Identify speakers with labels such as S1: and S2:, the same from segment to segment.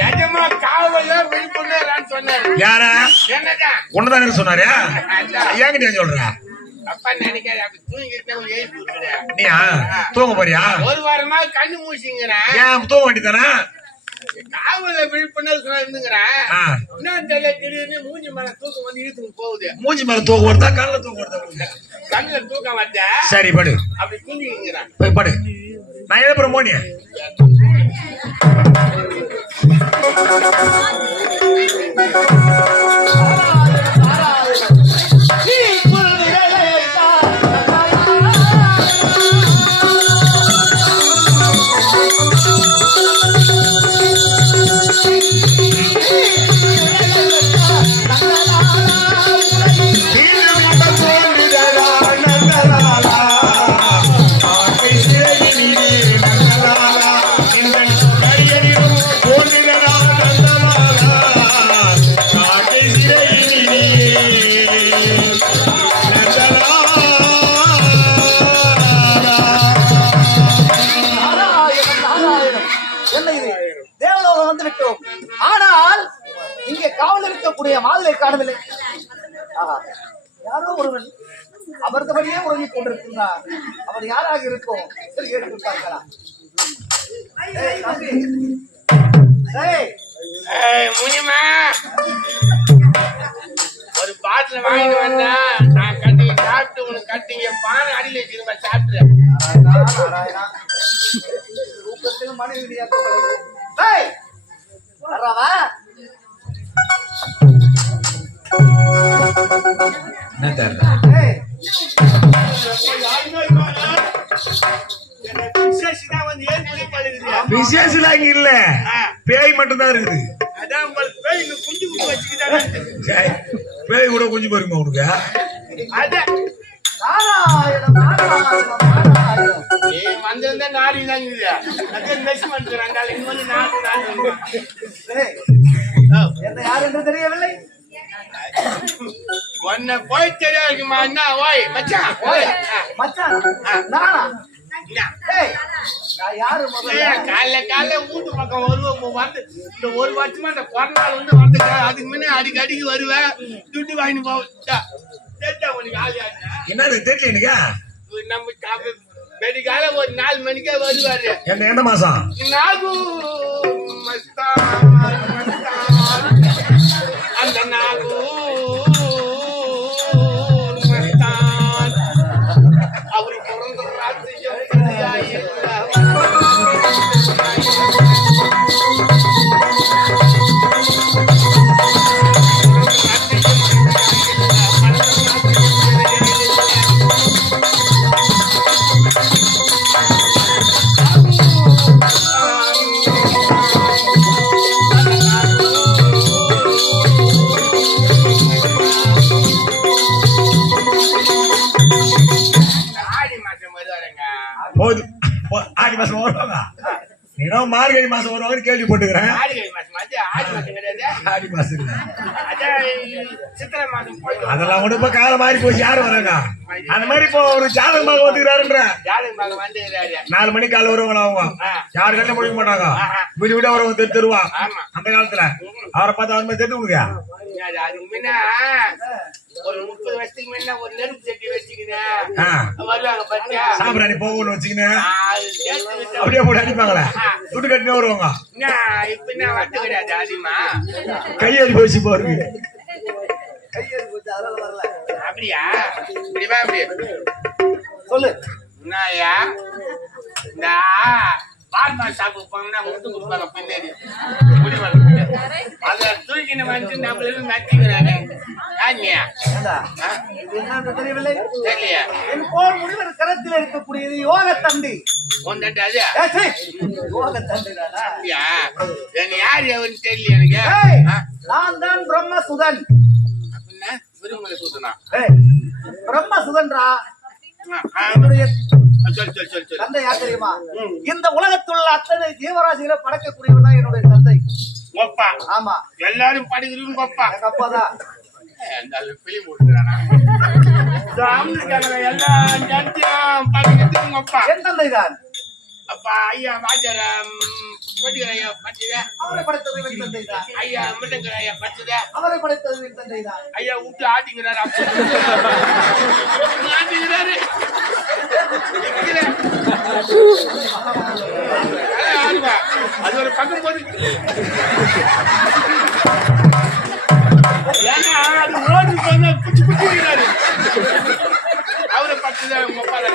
S1: எஜமா காவல விழிப்புணர்வு சொன்னாரு.
S2: யார?
S1: என்னதான்
S2: ஒண்ணுதானே சொன்னாரு? ஏங்கிட்ட சொல்ற?
S1: அப்பா நினைக்காத
S2: நீயா? தூங்க போறியா?
S1: ஒரு வாரமா கண்ணு மூசிங்கிறேன்
S2: ஏன் தூங்க வேண்டியதானே
S1: காவல விழிப்புணர்வு சொன்னிருந்துங்கிறேன்
S2: ஆ.
S1: என்ன தெரியல திடீர்னு மூஞ்சி மேல தூக்கம் வந்து இழுத்துக்கு போகுது.
S2: மூஞ்சி மேல தூக்கம் வருதா கண்ணுல தூக்கம் வருதா உனக்கு?
S1: கண்ணுல தூக்கம் வந்த
S2: சரி படு.
S1: அப்படி தூங்கிங்கிறேன்
S2: போய் படு. நான் எழுப்புறேன் மோனி
S3: Thank you. இருக்கிறோம் ஆனால் இங்கே காவல் இருக்கக்கூடிய மாதலை காணவில்லை. யாரோ ஒருவன் அமர்ந்தபடியே உறங்கிக் கொண்டிருக்கின்றார். அவர் யாராக இருக்கும் சரி,
S1: ஒரு பாட்டில் வாங்கிட்டு வந்தா
S2: விசேஷம் இங்க இல்ல. பேய் மட்டும்தான் இருக்குது.
S1: அதான் உங்களுக்கு பேய் குஞ்சு குஞ்சு
S2: கூட கொஞ்சம் பாருங்க உனக்கு?
S1: வந்திருந்தா நாடி
S3: என்ன யார் தெரியவில்லை.
S1: உன்னை போய் தெரியாதுமா என்ன ஓய் மச்சான் ஓய்.
S3: மச்சான். நானா? ஏய் யாரு
S1: காலைல காலைல வீட்டு பக்கம் வருவேன் வந்து. இந்த ஒரு வருஷமா இந்த பிறநாள் வந்து வந்துக்க அதுக்கு முன்னே அடிக்கடிக்கு வருவேன் துட்டு வாங்கிட்டு போவேன் தெரிஞ்சா உனக்கு ஆளியாங்க
S2: என்னது தெரியல எனக்கு
S1: நம்ம காப்பி வெடிக்கால ஒரு நாலு மணிக்கே வருவாரு.
S2: என்ன மாசம்?
S1: நாகு மஸ்தான்.
S2: மார்கழி மாசம் வருவாங்கன்னு கேள்விப்பட்டுக்கிறேன்.
S1: ஆடி மாசம்
S2: அதெல்லாம் கூட இப்ப காலம் மாறி போச்சு. யாரு வராங்க? அந்த மாதிரி இப்போ ஒரு வந்துக்கிறாருன்ற.
S1: ஜாதகம் பார்க்க வந்துருக்காரு
S2: நாலு மணிக்கு காலைல வருவாங்களா அவங்க. யாரு கண்ண முடிக்க மாட்டாங்க. வீடு வீடா வருவாங்க தெரு தெருவா. அந்த காலத்துல. அவரை பார்த்து அது மாதிரி தெரிஞ்சு கொடுங்க
S1: ஒரு முப்பது வருஷத்துக்கு முன்ன ஒரு நெருப்பு சட்டி வச்சுக்கினேன். வருவாங்க
S2: சாம்பிராணி போகணும்னு வச்சுக்கின்னு அப்படியே போட்டு அடிப்பாங்களே? துட்டு கட்டினே வருவாங்க. கையெறி போச்சு
S3: வரல
S1: அப்படியா?
S3: சொல்லு.
S1: என்னய்யா? இந்த பார்மா ஷாப்புக்கு போனோம்னா முட்டு கொடுப்பாங்க பின்னாடி. முடி வளர்த்து அதை தூக்கின வந்து நம்மளும் நட்டிக்கிறாங்க.
S3: தெரியவில்லை? என் போர் முனிவர் கரத்தில் இருக்கக்கூடியது யோக தண்டி
S1: யார் எவன்னு தெரியல எனக்கு?
S3: நான் தான் பிரம்ம சுதன்
S1: அப்படின்னா விரும்பல சூத்தனா.
S3: ஏய், பிரம்ம சுதன்றா
S1: ஆ,
S3: என்னுடைய
S1: சொல்லு சொல்லு சொல்லு சொல்லு
S3: தந்தை யார் தெரியுமா? இந்த உலகத்துள்ள அத்தனை ஜீவராசிகளை படைக்கக்கூடியவர் தான் என்னுடைய தந்தை. ஆமா.
S1: எல்லாரும் படிக்கிறீங்க
S3: எங்க அப்பா தான்.
S1: அந்த பிலிம் ஓட்டுறானா எல்லா ஜாத்தியும் படிக்கிறதுக்கு ஒப்பா
S3: என் தந்தை தான்
S1: அப்பா. ஐயா வாஜர படிக்கிற ஐயா படிச்சதே.
S3: அவரை படைத்தது தந்தை தான்.
S1: ஐயா மிட்டங்கிற ஐயா படிச்சதே.
S3: அவரை படைத்தது என் தந்தை தான்.
S1: ஐயா விட்டு ஆட்டிங்கிறாரு ஆட்டிங்கிறாரு. அது ஒரு பக்கம் போது ஏன்னா அது ரோடு போனா குச்சி குச்சி விடுறாரு அவரை உங்க ஒப்பாதா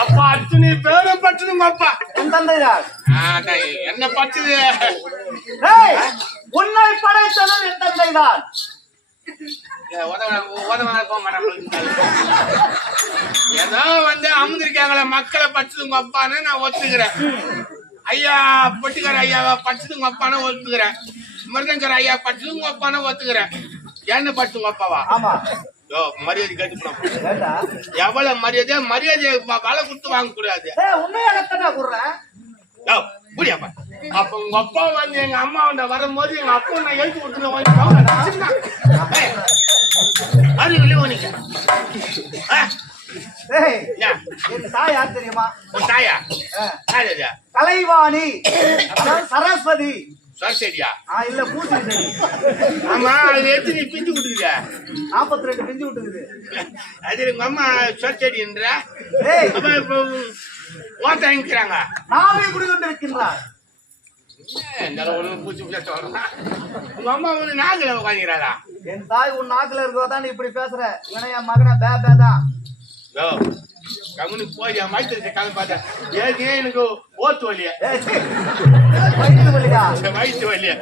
S1: அப்பா அத்தனை பேரும் பச்சது உங்க அப்பா
S3: தான்
S1: என்ன
S3: ஏய், உன்னை படைத்ததும் என் தந்தை தான்
S1: ஏதோ வந்து அமுந்திருக்காங்களே மக்களை பச்சதுங்க அப்பான்னு நான் ஒத்துக்கிறேன். ஐயா பொட்டிக்கார ஐயாவை பச்சதுங்க அப்பான்னு ஒத்துக்கிறேன். மிருதங்கர ஐயா பச்சதுங்க அப்பான்னு ஒத்துக்கிறேன். என்ன பச்சுங்க அப்பாவா?
S3: ஆமா.
S1: யோ மரியாதை
S3: ஏண்டா?
S1: எவ்வளவு மரியாதை? மரியாதை வலை கொடுத்து வாங்க கூடாது. புரியாப்பா அப்ப. உங்க அப்பா வந்து எங்க அம்மா வந்து வரும்போது எங்க அப்பா நான் எழுதி கொடுத்துருவேன் அது வெளியே
S3: என் தாய் யார் தெரியுமா?
S1: தாயா?
S3: கலைவாணி சரஸ்வதி. ஆ இல்ல பூசி செடி
S1: ஆமா அது பிஞ்சு கொடுக்குறியா
S3: நாற்பத்தி ரெண்டு பிஞ்சு விட்டுக்குது
S1: அது உங்க அம்மா ஒண்ணு பூச்சி பூச்சா சொல்றான் உங்க அம்மா வந்து நாகில உட்காந்துக்கிறாளா?
S3: என் தாய் உன் நாக்குல இருக்கதான் நீ இப்படி பேசுற. இல்லைன்னா என் மகனை பே பே தான்.
S1: கம்முனு போய் என் மைத்திரி காலம் பார்த்தேன் ஏற்கனவே எனக்கு ஓத்து இந்த வயிற்று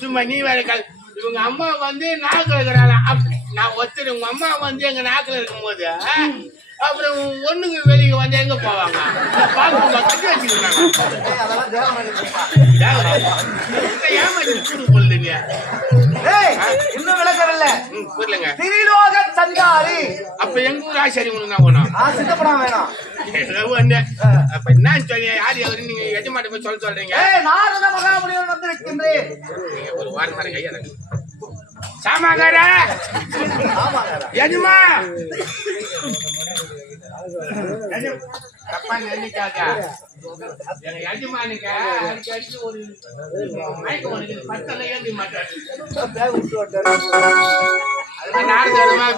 S1: சும்மா நீ வேற கால் இவங்க அம்மா வந்து நாக்கில் இருக்கிறாளா நான் ஒத்துரு உங்க அம்மா வந்து எங்க நாக்கில் இருக்கும்போது அப்புறம் ஒண்ணுங்க வெளியே வந்து எங்க போவாங்க? கட்டி வச்சுக்கிறாங்க. ஏமாத்தி கூடு
S3: இன்னும் விளக்கவில்லை
S1: புரியலங்க
S3: திரிலோக சஞ்சாரி
S1: அப்ப எங்க ஊர் ஆசாரி ஒண்ணு தான் போனோம்
S3: வேணும்.
S1: ஏதோ ஒண்ணு. அப்ப என்ன சொல்லி யார் எவரு நீங்க எஜமாட்ட போய் சொல்ல சொல்றீங்க? ஒரு வாரம் கையா சாமாக்கார
S3: ஆமாங்க
S1: எஜமா? தப்பா நினைக்காத எங்க எஜமானுக்கு அடிக்கடி அடிச்சு ஒரு மயக்கம் வருது பத்தல ஏந்தி மாட்டாரு நாடு தருமா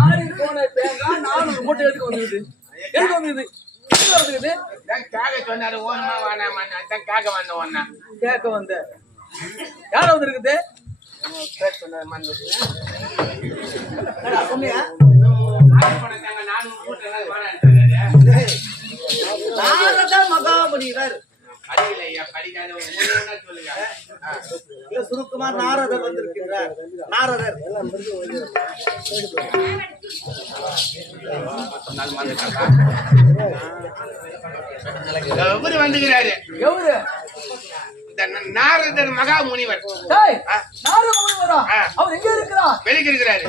S4: ஆறி போன தேங்காய் நானூறு மூட்டை எடுத்து வந்துருது எடுத்து வந்துருது
S1: கேட்க சொன்னாரு ஓனமா வேணாமா அதான் கேட்க வந்த ஒன்னா
S4: கேட்க வந்த. யார் வந்திருக்குது?
S3: என்னடா சொன்னியா?
S1: நாரி போன தேங்காய் நானூறு மூட்டை வேணாம்
S3: சுருக்கமா நாரதர் வந்திருக்கிறார் நாரதர்.
S4: எவரு
S1: இந்த ந- நாரதர் மகா முனிவர்.
S4: அவர் எங்க இருக்கிறா
S1: வெளிக்கு இருக்கிறாரு.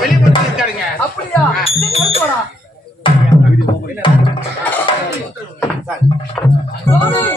S1: வெளியே போட்டு இருக்காருங்க
S4: அப்படியா? 干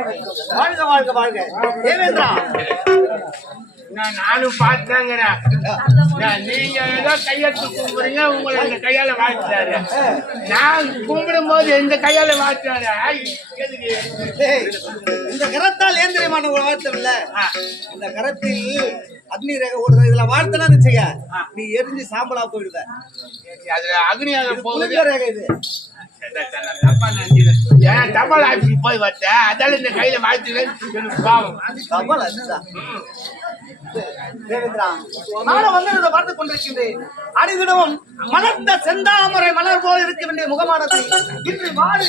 S3: வாழ்க வாழ்க வாழ்க. தேவேந்திரா.
S1: நான் நானும் பார்த்தாங்கிறேன் நீங்க ஏதோ கையெழுத்து கும்பிடுறீங்க உங்களை இந்த கையால வாழ்த்துறாரு. நான் கும்பிடும் போது இந்த கையால வாழ்த்துறாரு.
S3: இந்த கரத்தால் நான் உங்களை வாழ்த்தவில்ல இந்த கரத்தில் அக்னி ரேகை ஓடுது? இதுல வாழ்த்தனா வச்சுக்க நீ எரிஞ்சு சாம்பலா போயிடுவ.
S1: அதுல அக்னியாக போகுது.
S3: ரேகை இது.
S1: தப்பா நினைக்கிறேன். ஏன் தபால் ஆஃபீஸுக்கு போய் வந்தேன் அதால இந்த கையில வாழ்த்துக்கிறேன் எனக்கு பாவம்.
S3: கமல் அதுதான் பார்த்து கொண்டிருக்கின்றேன் அடிவிடவும் மலர்ந்த செந்தாமரை மலர் போல் இருக்க வேண்டிய முகமானது இன்று மாடு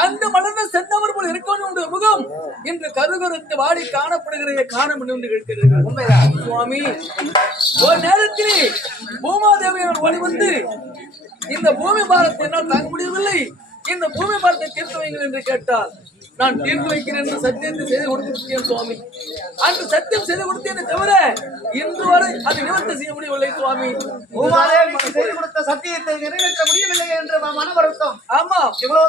S4: அந்த மலர்ந்த செந்தவர் போல் இருக்கணும் உடைய முகம். இன்று கருகருத்து வாடி காணப்படுகிறதை காண முடியும் கேட்கிறது
S3: உண்மைதான்.
S4: சுவாமி ஒரு நேரத்திலே பூமாதேவியர் ஒளி வந்து இந்த பூமி பாரத்தை என்னால் தாங்க முடியவில்லை. இந்த பூமி பாரத்தை தீர்த்து வைங்கள் என்று கேட்டால் நான் தீர்த்து வைக்கிறேன் என்று சத்தியத்தை செய்து கொடுத்திருக்கேன் சுவாமி. அன்று சத்தியம் செய்து கொடுத்தேனே தவிர இன்று வரை அதை நிவர்த்தி செய்ய முடியவில்லை சுவாமி.
S3: செய்து கொடுத்த சத்தியத்தை நிறைவேற்ற முடியவில்லை என்ற மன வருத்தம்
S4: ஆமா
S3: இவ்வளவுதான்.